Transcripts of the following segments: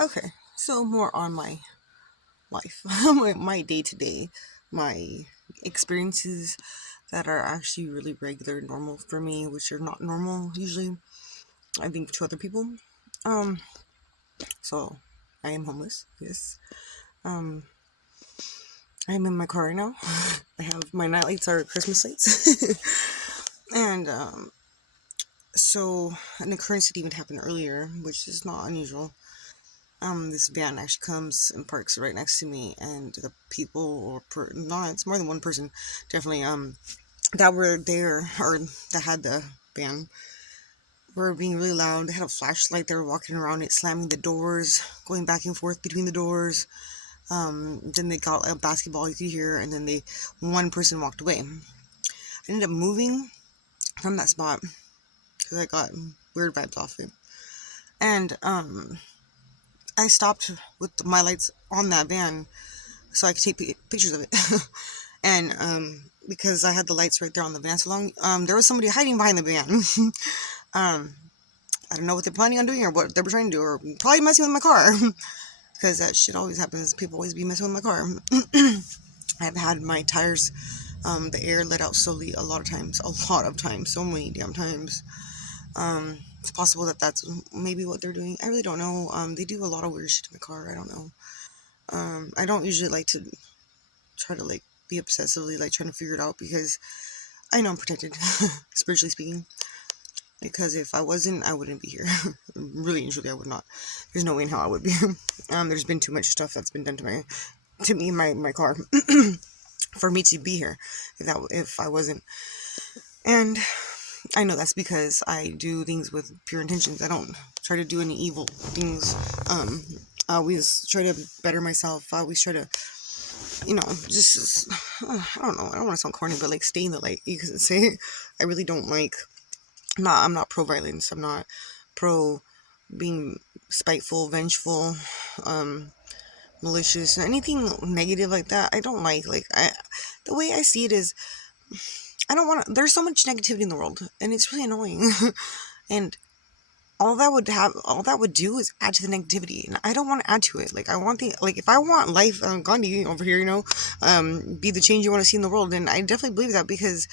Okay, so more on my life, my day to day, my experiences that are actually really regular, normal for me, which are not normal usually, I think, to other people. Um, so I am homeless. Yes. Um, I'm in my car right now. I have my night lights are Christmas lights, and so an occurrence that even happened earlier, which is not unusual. This van actually comes and parks right next to me, and the people, no, it's more than one person, definitely, that were there, or that had the van, were being really loud. They had a flashlight. They were walking around it, slamming the doors, going back and forth between the doors. Then they got a basketball, you could hear, and then one person walked away. I ended up moving from that spot because I got weird vibes off it. And I stopped with my lights on that van so I could take pictures of it. And because I had the lights right there on the van so long, there was somebody hiding behind the van. um, I don't know what they're planning on doing or what they were trying to do, or probably messing with my car. Because that shit always happens. People always be messing with my car. I've had my tires, the air let out slowly a lot of times, so many damn times. It's possible that that's maybe what they're doing. I really don't know. They do a lot of weird shit to my car. I don't know. I don't usually like to try to like be obsessively like trying to figure it out because I know I'm protected, spiritually speaking. Because if I wasn't, I wouldn't be here. Really and truly, I would not. There's no way in how I would be. There's been too much stuff that's been done to me in my car for me to be here. If I wasn't, and I know that's because I do things with pure intentions. I don't try to do any evil things. I always try to better myself. I always try to, just I don't know. I don't want to sound corny, but like stay in the light. You can say I really don't like. I'm not pro violence. I'm not pro being spiteful, vengeful, malicious, anything negative like that. I don't like. The way I see it is, I don't want to. There's so much negativity in the world, and it's really annoying. And all that would do is add to the negativity, and I don't want to add to it. If I want life, Gandhi over here, be the change you want to see in the world, and I definitely believe that because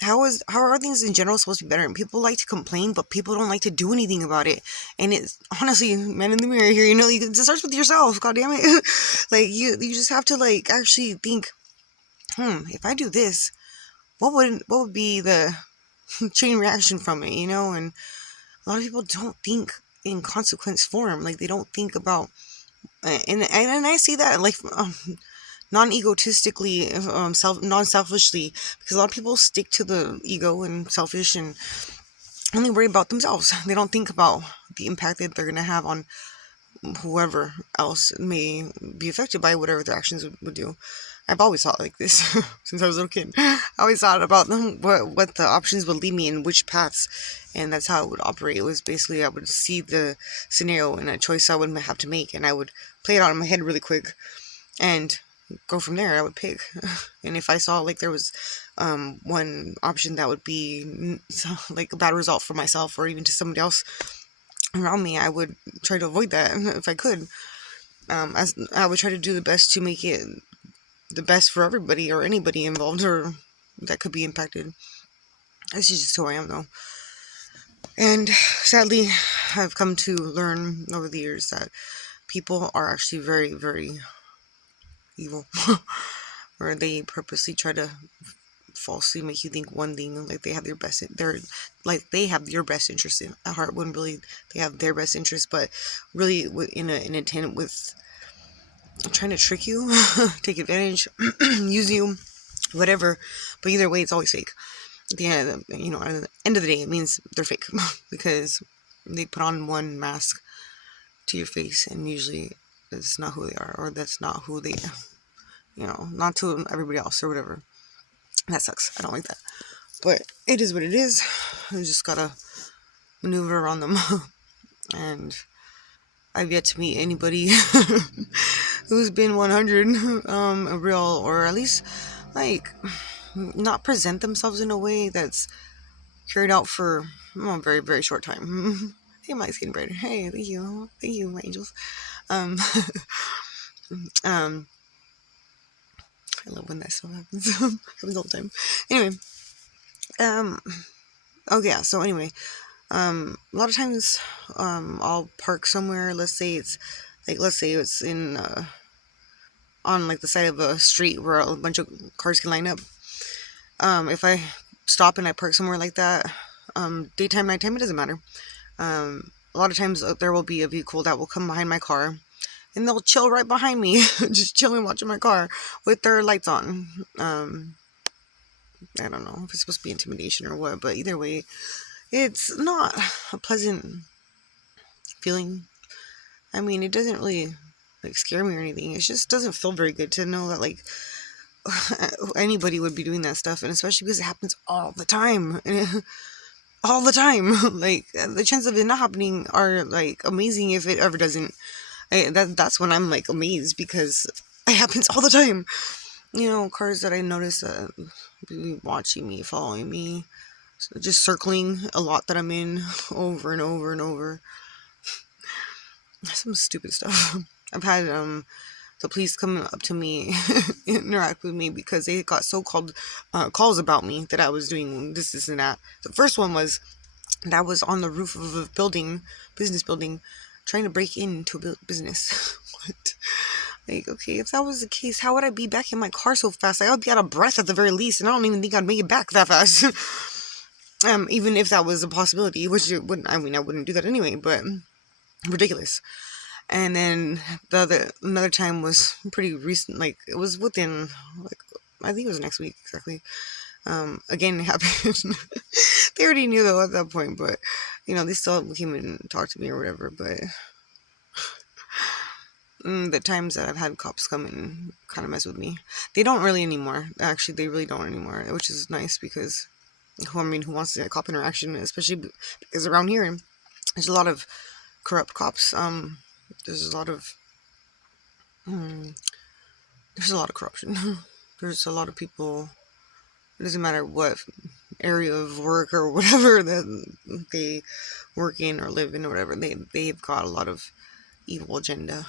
how are things in general supposed to be better? And people like to complain, but people don't like to do anything about it. And it's honestly, man in the mirror here, it starts with yourself. God damn it, you just have to actually think, if I do this, what would be the chain reaction from it, And a lot of people don't think in consequence form, like they don't think about, and I see that non-egotistically, non-selfishly, because a lot of people stick to the ego and selfish and only worry about themselves. They don't think about the impact that they're going to have on whoever else may be affected by whatever their actions would do. I've always thought like this since I was a little kid. I always thought about what the options would lead me in which paths, and that's how it would operate. It was basically I would see the scenario and a choice I would have to make, and I would play it out in my head really quick, and go from there. I would pick, and if I saw there was one option that would be a bad result for myself or even to somebody else around me, I would try to avoid that if I could. As I would try to do the best to make it the best for everybody or anybody involved or that could be impacted. That's just who I am, though. And sadly, I've come to learn over the years that people are actually very, very evil. Or they purposely try to falsely make you think one thing, like they have they have your best interest at heart, when really they have their best interest, but really in an intent with trying to trick you, take advantage, use you, whatever. But either way, it's always fake. At the end of the day, it means they're fake because they put on one mask to your face, and usually it's not who they are, or that's not who they, not to everybody else or whatever. That sucks. I don't like that. But it is what it is. You just gotta maneuver around them. And I've yet to meet anybody who's been 100 real, or at least not present themselves in a way that's carried out for a very, very short time. Hey, my skin bread. Hey, thank you, my angels. Um, um, I love when that stuff happens. Happens all the time. Anyway, um, oh yeah. So anyway, a lot of times, I'll park somewhere. Let's say it's in on like the side of a street where a bunch of cars can line up. If I stop and I park somewhere like that, daytime, nighttime, it doesn't matter. A lot of times there will be a vehicle that will come behind my car and they'll chill right behind me, just chilling watching my car with their lights on. I don't know if it's supposed to be intimidation or what, but either way, it's not a pleasant feeling. I mean, it doesn't really like scare me or anything. It just doesn't feel very good to know that like anybody would be doing that stuff, and especially because it happens all the time. All the time. Like the chance of it not happening are like amazing if it ever doesn't. That's when I'm like amazed because it happens all the time. Cars that I notice that be watching me, following me, just circling a lot that I'm in over and over and over. Some stupid stuff. I've had the police come up to me, interact with me because they got so-called calls about me that I was doing this and that. The first one was that I was on the roof of a business building, trying to break into a business. What? Like, okay, if that was the case, how would I be back in my car so fast? Like, I would be out of breath at the very least, and I don't even think I'd make it back that fast. Even if that was a possibility, which it wouldn't. I mean, I wouldn't do that anyway, but ridiculous. And then another time was pretty recent. Like, it was within, like, I think it was next week exactly. Again, it happened. They already knew though at that point, but they still came in and talked to me or whatever. But the times that I've had cops come and kind of mess with me, they don't really anymore. Actually, they really don't anymore, which is nice because who wants to get cop interaction, especially because around here there's a lot of corrupt cops. There's a lot of corruption. There's a lot of people. It doesn't matter what area of work or whatever that they work in or live in or whatever. They've got a lot of evil agenda,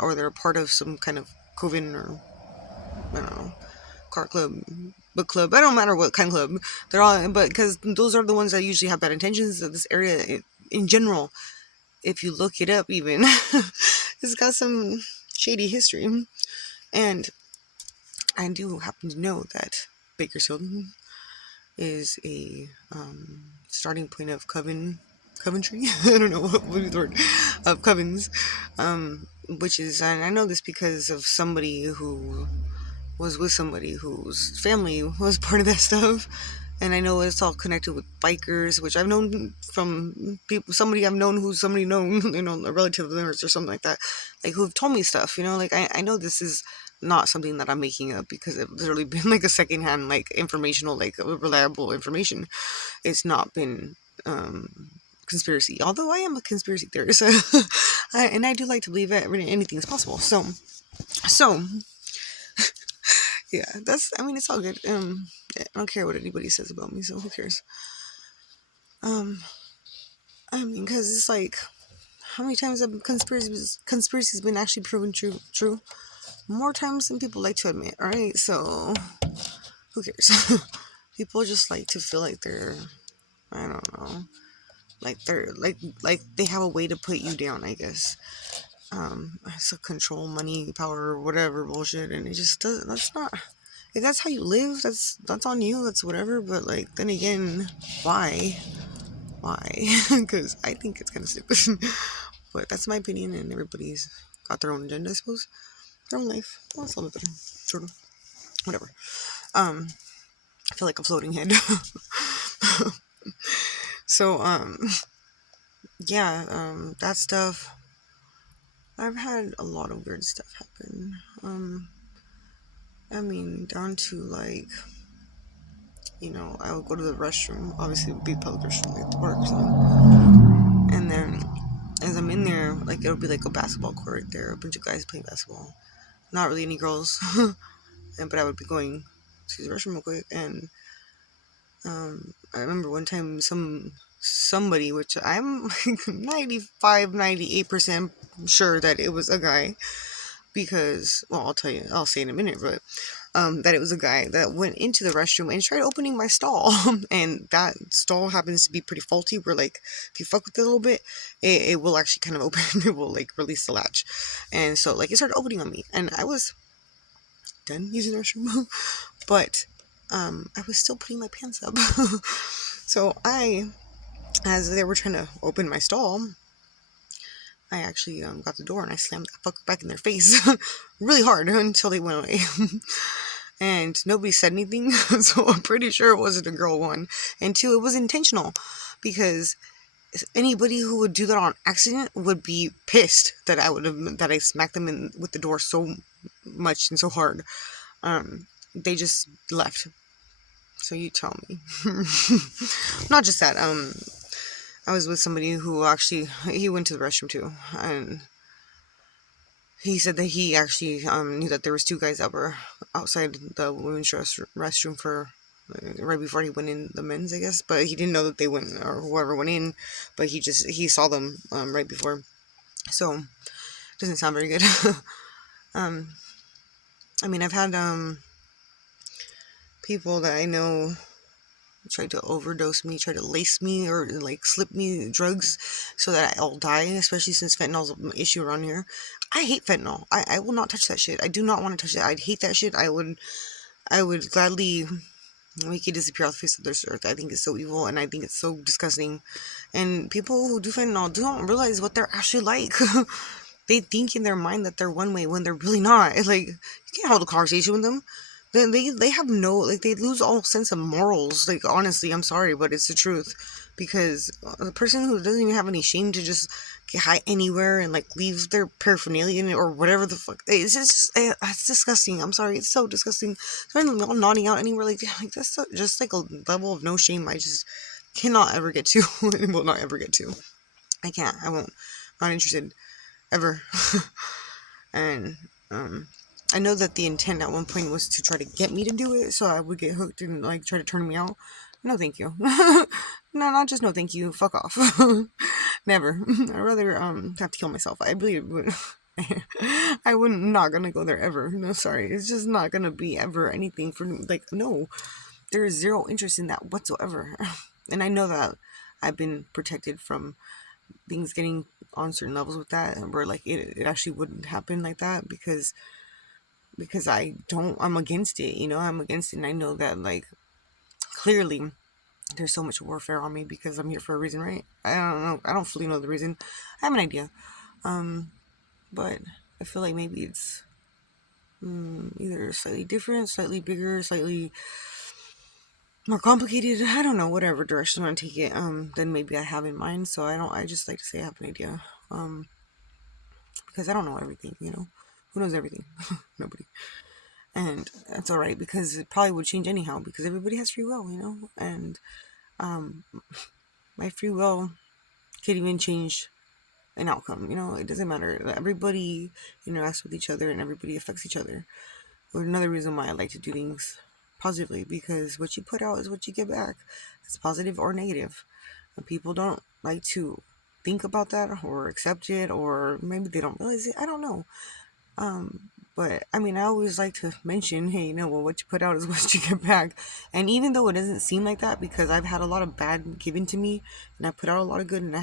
or they're part of some kind of coven or I don't know, car club, book club. I don't matter what kind of club they're all, but because those are the ones that usually have bad intentions. This area in general, if you look it up, even it's got some shady history, and I do happen to know that Bakersfield is a starting point of Coventry. I don't know what would be the word of covens, which is, and I know this because of somebody who was with somebody whose family was part of that stuff, and I know it's all connected with bikers, which I've known from people, somebody I've known who's somebody known, a relative of theirs or something like that, like who've told me stuff, like I know this is not something that I'm making up because it's literally been like a secondhand, like informational, like reliable information. It's not been conspiracy, although I am a conspiracy theorist, and I do like to believe that anything is possible. So yeah, it's all good. I don't care what anybody says about me, so who cares? Because it's like, how many times have conspiracies been actually proven true? More times than people like to admit. All right, so who cares? People just like to feel like they're, I don't know, like they're like they have a way to put you down, I guess. It's a control, money, power, whatever bullshit, and it just doesn't. That's not. If that's how you live, that's on you. That's whatever. But like, then again, why? Because I think it's kind of stupid. But that's my opinion, and everybody's got their own agenda, I suppose. Their own life. Well, it's a little bit better, sort of. Whatever. I feel like a floating head. So, yeah, that stuff. I've had a lot of weird stuff happen. Down to like, I would go to the restroom. Obviously, it would be a public restroom, like the park or something. And then, as I'm in there, like it would be like a basketball court there, a bunch of guys playing basketball. Not really any girls, but I would be going to the restroom real quick. And I remember one time somebody, which I'm 95, 98% sure that it was a guy because, well, I'll say in a minute, but that it was a guy that went into the restroom and tried opening my stall. And that stall happens to be pretty faulty, where like if you fuck with it a little bit, it will actually kind of open. It will like release the latch. And so like it started opening on me, and I was done using the restroom. But I was still putting my pants up. So as they were trying to open my stall, I actually got the door and I slammed that fucker back in their face really hard until they went away. And nobody said anything, so I'm pretty sure it wasn't a girl, one. And two, it was intentional, because anybody who would do that on accident would be pissed that I smacked them in with the door so much and so hard. They just left. So you tell me. Not just that. I was with somebody who actually he went to the restroom too, and he said that he actually knew that there was two guys that were outside the women's restroom for right before he went in the men's, I guess. But he didn't know that they went, or whoever went in. But he saw them right before. So it doesn't sound very good. I mean, I've had people that I know try to overdose me, try to lace me, or like slip me drugs so that I'll die, especially since fentanyl's an issue around here. I hate fentanyl. I will not touch that shit. I do not want to touch it. I'd hate that shit. I would gladly make it disappear off the face of this earth. I think it's so evil, and I think it's so disgusting. And people who do fentanyl don't realize what they're actually like. They think in their mind that they're one way when they're really not. Like, you can't hold a conversation with them. They have no, like, they lose all sense of morals. Like, honestly, I'm sorry, but it's the truth. Because the person who doesn't even have any shame to just get high anywhere and like leave their paraphernalia in it or whatever the fuck, it's disgusting. I'm sorry, it's so disgusting. I'm all nodding out anywhere like that's just like a level of no shame I just cannot ever get to. And will not ever get to. I can't. I won't. Not interested ever. And I know that the intent at one point was to try to get me to do it, so I would get hooked and like try to turn me out. No, thank you. No, not just no, thank you. Fuck off. Never. I'd rather have to kill myself. I really would. I would not gonna go there ever. No, sorry. It's just not gonna be ever anything for like no. There is zero interest in that whatsoever. And I know that I've been protected from things getting on certain levels with that, where like it actually wouldn't happen like that because I'm against it, I'm against it, and I know that like clearly there's so much warfare on me because I'm here for a reason, right? I don't know. I don't fully know the reason. I have an idea. But I feel like maybe it's either slightly different, slightly bigger, slightly more complicated. I don't know, whatever direction I want to take it, than maybe I have in mind. So I just like to say I have an idea. Because I don't know everything, Who knows everything? Nobody. And that's all right, because it probably would change anyhow, because everybody has free will, and my free will could even change an outcome. It doesn't matter. Everybody interacts with each other and everybody affects each other. Or another reason why I like to do things positively, because what you put out is what you get back. It's positive or negative. And people don't like to think about that or accept it, or maybe they don't realize it. I don't know. But I mean, I always like to mention, hey, what you put out is what you get back. And even though it doesn't seem like that, because I've had a lot of bad given to me, and I put out a lot of good, and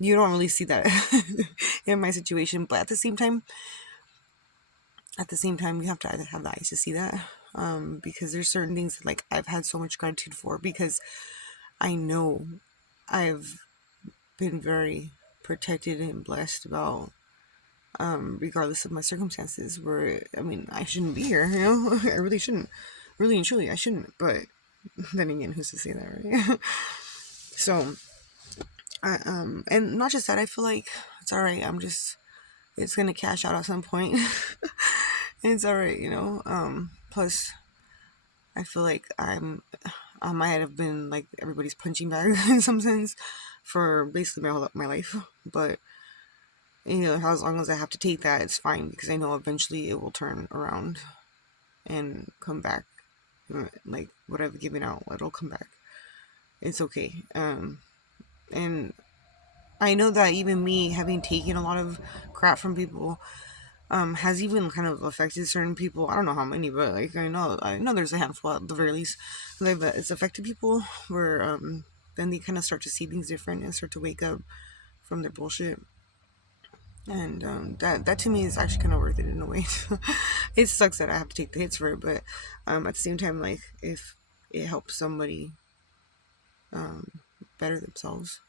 you don't really see that in my situation. But at the same time, you have to either have the eyes to see that, because there's certain things that, like, I've had so much gratitude for, because I know I've been very protected and blessed about, regardless of my circumstances, where, I mean, I shouldn't be here, I really shouldn't. Really and truly, I shouldn't. But then again, who's to say that, right? So, and not just that, I feel like it's alright. It's gonna cash out at some point. It's alright, plus, I feel like I might have been like everybody's punching bag in some sense for basically my life, but as long as I have to take that, it's fine, because I know eventually it will turn around and come back. Like what I've given out, it'll come back. It's okay. And I know that even me having taken a lot of crap from people has even kind of affected certain people. I don't know how many, but like I know there's a handful at the very least that it's affected people where then they kind of start to see things different and start to wake up from their bullshit. And that to me is actually kind of worth it in a way. It sucks that I have to take the hits for it, but at the same time, like if it helps somebody better themselves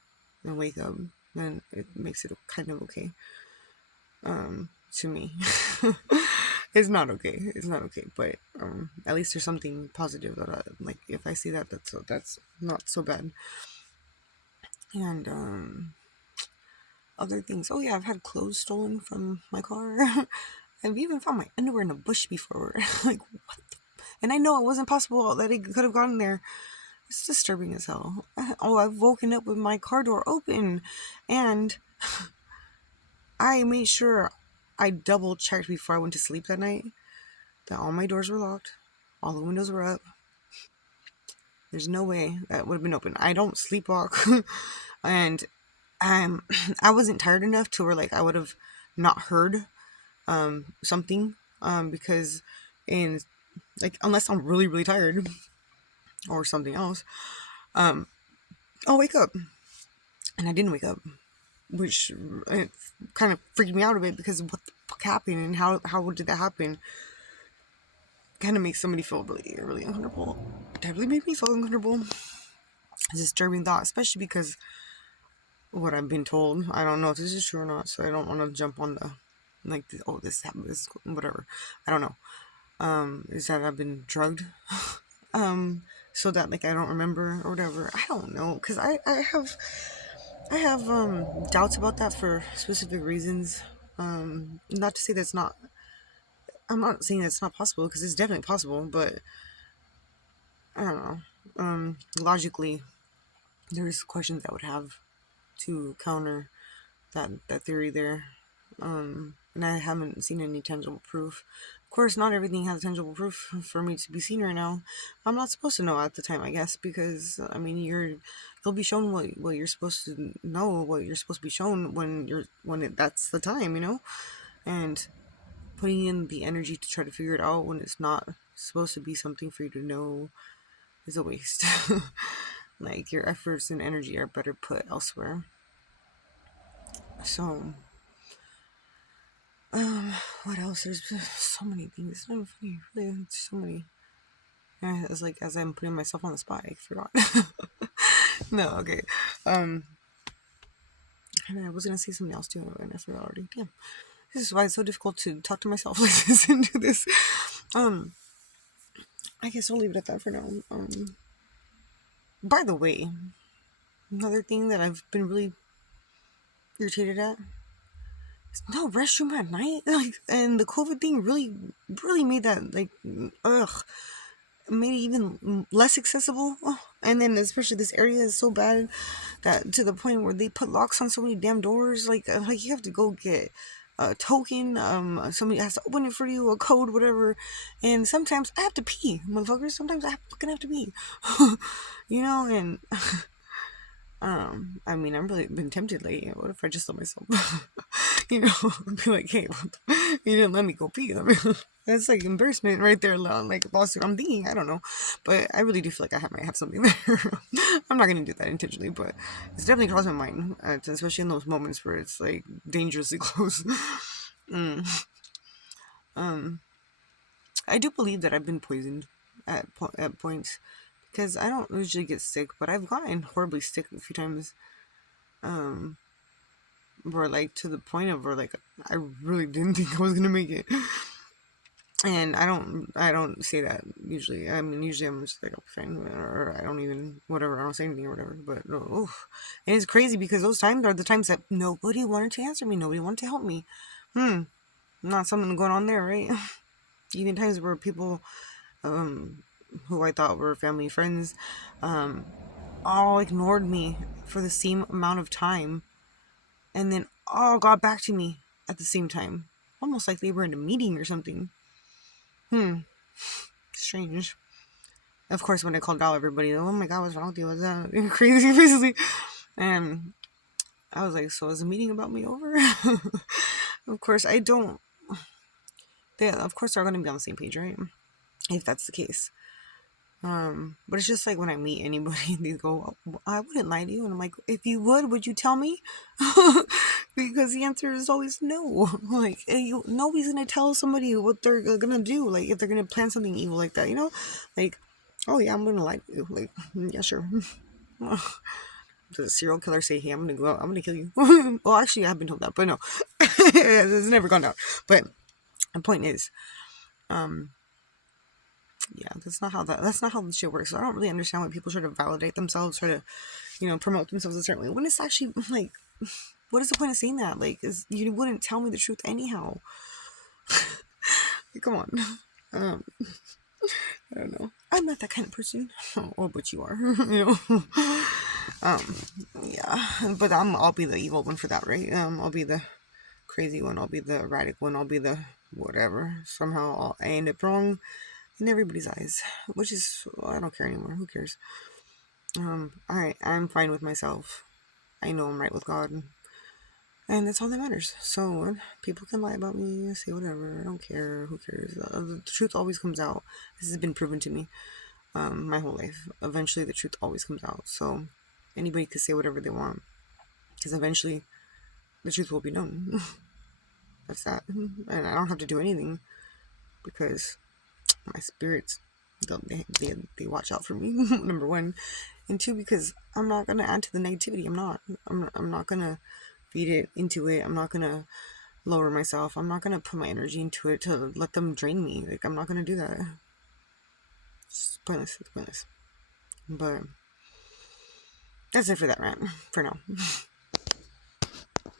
and wake up, then it makes it kind of okay. To me, it's not okay. It's not okay, but at least there's something positive that like if I see that, that's not so bad. And other things. Oh yeah, I've had clothes stolen from my car. I've even found my underwear in a bush before. Like what? And I know it wasn't possible that it could have gotten there. It's disturbing as hell. Oh, I've woken up with my car door open, and I made sure I double checked before I went to sleep that night that all my doors were locked, all the windows were up. There's no way that would have been open. I don't sleepwalk, and I wasn't tired enough to where like I would have not heard something because in like unless I'm really really tired or something else, I'll wake up, and I didn't wake up, which it kind of freaked me out a bit because what the fuck happened and how did that happen? Kind of makes somebody feel really really uncomfortable. Definitely made me feel uncomfortable. It's a disturbing thought, especially because what I've been told. I don't know if this is true or not, so I don't want to jump on the like oh this happened, this whatever. I don't know. Is that I've been drugged? So that like I don't remember or whatever. I don't know because I have doubts about that for specific reasons. Not to say that's not. I'm not saying that's not possible because it's definitely possible, but I don't know. Logically, there's questions I would have to counter that theory there. And I haven't seen any tangible proof. Of course, not everything has tangible proof for me to be seen right now. I'm not supposed to know at the time, I guess, because I mean, you'll be shown what you're supposed to know, what you're supposed to be shown that's the time, and putting in the energy to try to figure it out when it's not supposed to be something for you to know is a waste. Like your efforts and energy are better put elsewhere. So what else? There's so many things. It's not funny. Really, it's so many. Yeah, it's like as I'm putting myself on the spot, I forgot. No, okay. Um, and I was gonna say something else too, and I forgot already. Damn. This is why it's so difficult to talk to myself like this and do this. Um, I guess I'll leave it at that for now. By the way, another thing that I've been really irritated at is no restroom at night. Like, and the COVID thing really, really made that like, ugh. Made it even less accessible. Oh, and then especially this area is so bad that to the point where they put locks on so many damn doors. Like you have to go get a token. Somebody has to open it for you, a code, whatever. And sometimes I have to pee, motherfuckers. Sometimes I fucking have to pee. And I mean, I'm really been tempted lately. What if I just let myself, be like, hey, you didn't let me go pee. That's like embarrassment right there, like lawsuit. I'm thinking, I don't know, but I really do feel like might have something there. I'm not gonna do that intentionally, but it's definitely crossed my mind, especially in those moments where it's like dangerously close. I do believe that I've been poisoned at points because I don't usually get sick, but I've gotten horribly sick a few times. Where like to the point of where like I really didn't think I was gonna make it. And I don't say that usually. I mean, usually I'm just like, oh, fine, or I don't even, whatever, I don't say anything or whatever. But no, oof. And it's crazy because those times are the times that nobody wanted to answer me, nobody wanted to help me. Not something going on there, right? Even times where people, who I thought were family friends, all ignored me for the same amount of time, and then all got back to me at the same time, almost like they were in a meeting or something. Strange. Of course, when I called out, everybody, oh my god, what's wrong with you? What's that? Crazy, basically. And I was like, so is the meeting about me over? Of course, I don't. Of course, they're going to be on the same page, right? If that's the case. But it's just like when I meet anybody, they go, I wouldn't lie to you. And I'm like, if you would you tell me? Because the answer is always no. Like, nobody's going to tell somebody what they're going to do. Like, if they're going to plan something evil like that, Like, oh yeah, I'm going to lie to you. Like, yeah, sure. Does a serial killer say, hey, I'm going to go out, I'm going to kill you? Well, actually, I have been told that, but no. It's never gone out. But the point is, yeah, that's not how the shit works. So I don't really understand why people try to validate themselves, try to, promote themselves a certain way. When it's actually like, what is the point of saying that? Like, you wouldn't tell me the truth anyhow. Like, come on. I don't know. I'm not that kind of person. Oh, but you are. Yeah. But I'll be the evil one for that, right? I'll be the crazy one. I'll be the erratic one. I'll be the whatever. Somehow I end up wrong in everybody's eyes, which is, well, I don't care anymore. Who cares? I'm fine with myself. I know I'm right with God, and that's all that matters. So people can lie about me, say whatever. I don't care. Who cares? The truth always comes out. This has been proven to me my whole life. Eventually, the truth always comes out. So anybody could say whatever they want, because eventually, the truth will be known. That's that, and I don't have to do anything because my spirits, they watch out for me. Number one, and two, because I'm not gonna add to the negativity. I'm not gonna feed it into it. I'm not gonna lower myself. I'm not gonna put my energy into it to let them drain me. Like, I'm not gonna do that. It's pointless. But that's it for that rant for now.